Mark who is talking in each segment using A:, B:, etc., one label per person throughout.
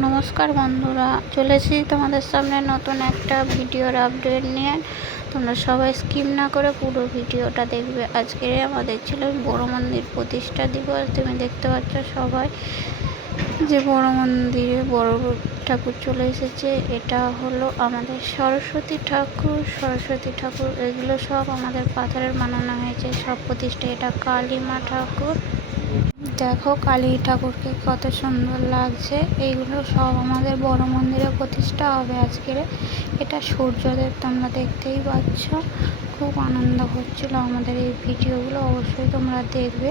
A: নমস্কার বন্ধুরা চলেছি তোমাদের সামনে নতুন একটা ভিডিওর আপডেট নিয়ে। তোমরা সবাই স্কিম না করে পুরো ভিডিওটা দেখবে। আজকে আমাদের ছিল বড় মন্দির প্রতিষ্ঠা দিবস। তুমি দেখতে পাচ্ছ সবাই যে বড় মন্দিরে বড় ঠাকুর চলে এসেছে। এটা হলো আমাদের সরস্বতী ঠাকুর। সরস্বতী ঠাকুর, এগুলো সব আমাদের পাথরের বানানো হয়েছে। সব প্রতিষ্ঠা এটা কালীমা ঠাকুর। দেখো কালী ঠাকুরকে কত সুন্দর লাগছে। এইগুলো সব আমাদের বড় মন্দিরে প্রতিষ্ঠা হবে আজকের। এটা সূর্যদেব তোমরা দেখতেই পাচ্ছ। খুব আনন্দ হচ্ছিল আমাদের এই ভিডিওগুলো, অবশ্যই তোমরা দেখবে।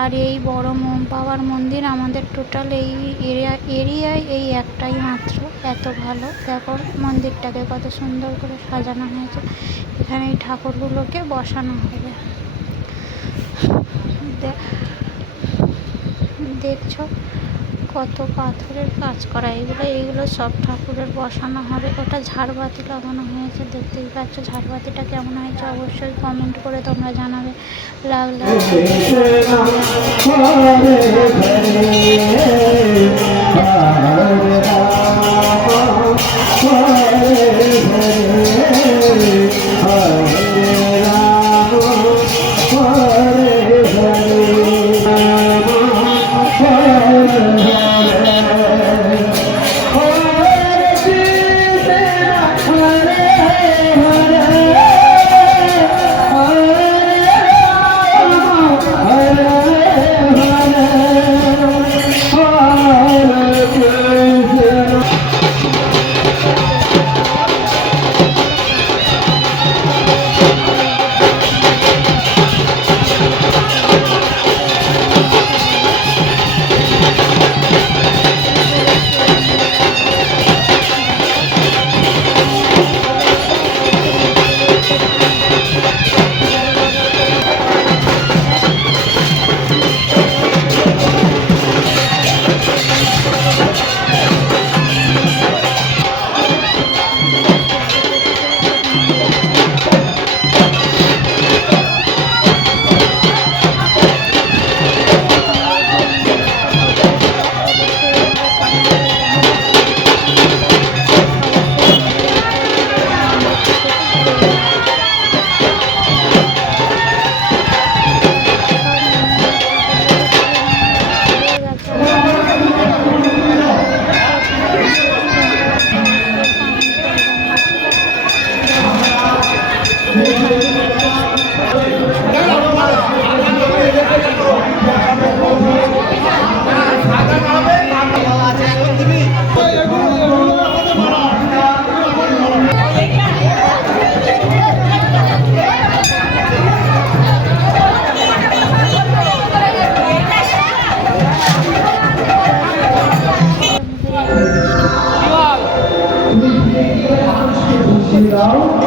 A: আর এই বড় মোম বাবার মন্দির আমাদের টোটাল এই এরিয়া, এরিয়ায় এই একটাই মাত্র। এত ভালো। দেখো মন্দিরটাকে কত সুন্দর করে সাজানো হয়েছে। এখানে এই ঠাকুরগুলোকে বসানো হবে। দেখছ? কত পাথরের কাজ করা। এগুলো এগুলো সব ঠাকুরের বসানো হবে। ওটা ঝাড়বাতি লাগানো হয়েছে, দেখতেই পাচ্ছ। ঝাড়বাতিটা কেমন হয়েছে অবশ্যই কমেন্ট করে তোমরা জানাবে। লাগলে Yeah.
B: দাও